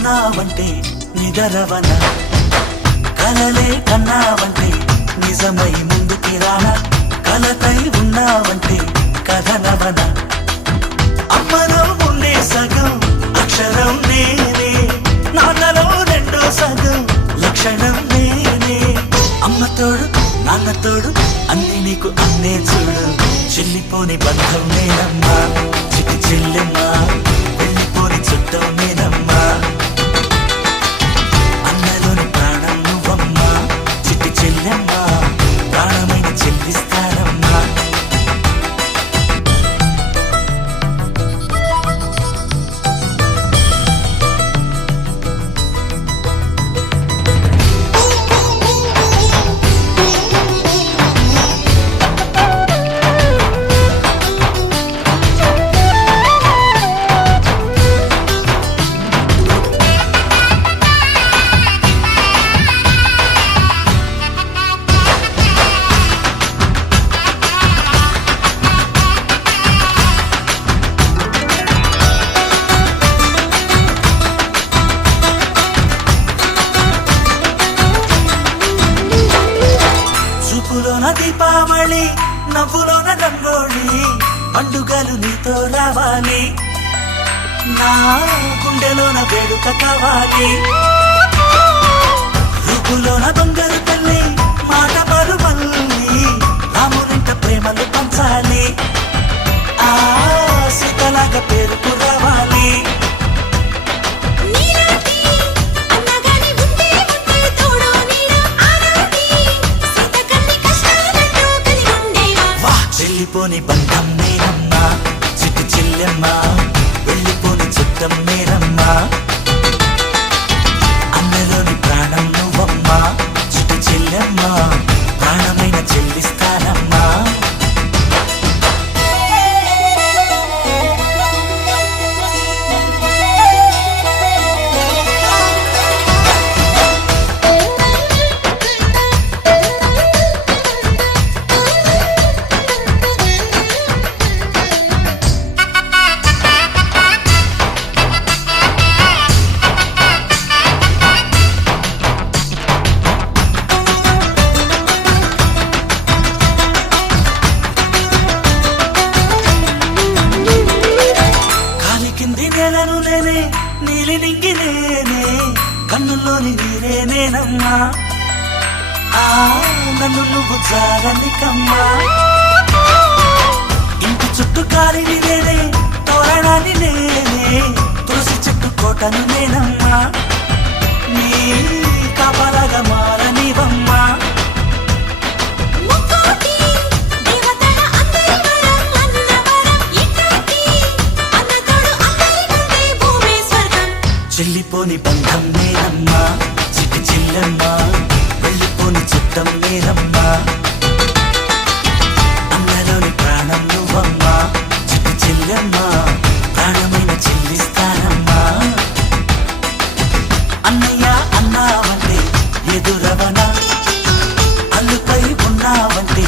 ఉన్నావంటే నిదరవన, కలలే కన్నావంటే నిజమై ముందుకి రానా, కలతై ఉన్నావంటే కథనవన. అమ్మలో ఉండే సగం అక్షరం నేనే, నాన్నలో రెండో సగం లక్షణం నేనే. అమ్మ తోడు నాన్న తోడు అన్ని నీకు అన్నే చూడు, చెల్లిపోని బంధం నేనమ్మా చిటి చెల్లెమ్మా, వెళ్ళిపోని చుట్టం నేనమ్మా. అన్నలోని ప్రాణం నువ్వమ్మా చిటి చెల్లెమ్మా, ప్రాణమైన చెల్లిస్తానమ్మా. చూపులోన దీపావళి, నవ్వులోన రంగోళి, పండుగలు నీతో రావాలి, నా గుండెలోన వేడుక కావాలి. రూపులోన దొంగలు తల్లి, మాట పరుమల్లి, రామునింట ప్రేమలు పంచాలి, ఆ సీతలాగా పేరుకు రావాలి. వెళ్ళిపోని బంధం నేనమ్మా చిట్టి చెల్లెమ్మా, వెళ్ళిపోని చుట్టం నేనమ్మా. అన్నలోని ప్రాణం నువ్వమ్మా చిట్టి చెల్లెమ్మా, ప్రాణమైన చెల్లిస్తానమ్మా. నేలను నేనే నీలి నింగి నేనే, కన్నుల్లోని నీరే నేనమ్మా, ఆ నన్ను నువ్వు జారనికమ్మా. ఇంటి చుట్టూ కాలిని నేనే, తోరణాన్ని నేనే, తులసి చెట్టు కోటను నేనమ్మా, నీ కాపలాగా మారనివమ్మా. చెల్లిపోని బంధం నేనమ్మా చిట్టి చెల్లెమ్మా, వెళ్ళిపోని చుట్టం నేనమ్మా. అన్నలోని ప్రాణం నువ్వమ్మా చిట్టి చెల్లెమ్మా, ప్రాణమైన చెల్లిస్తానమ్మా. అన్నయ్య అన్నావంటే ఎదురవన, అల్లుపై ఉన్నావంటే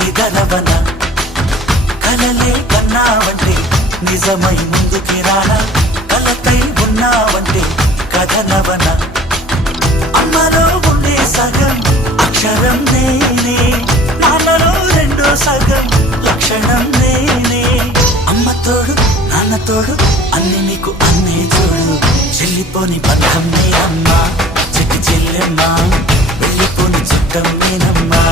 నిదరవన, కలలే కన్నావంటే నిజమై ముందుకి రానా, కలతై ఉన్నావంటే కథనవన. అమ్మలో ఉండే సగం అక్షరం నేనే, నాన్నలో రెండో సగం లక్షణం నేనే. అమ్మ తోడు నాన్న తోడు అన్ని నీకు అన్నే చూడు, చెల్లిపోని బంధం నేనమ్మా చిట్టి చెల్లెమ్మా, వెళ్ళిపోని చుట్టం నేనమ్మా.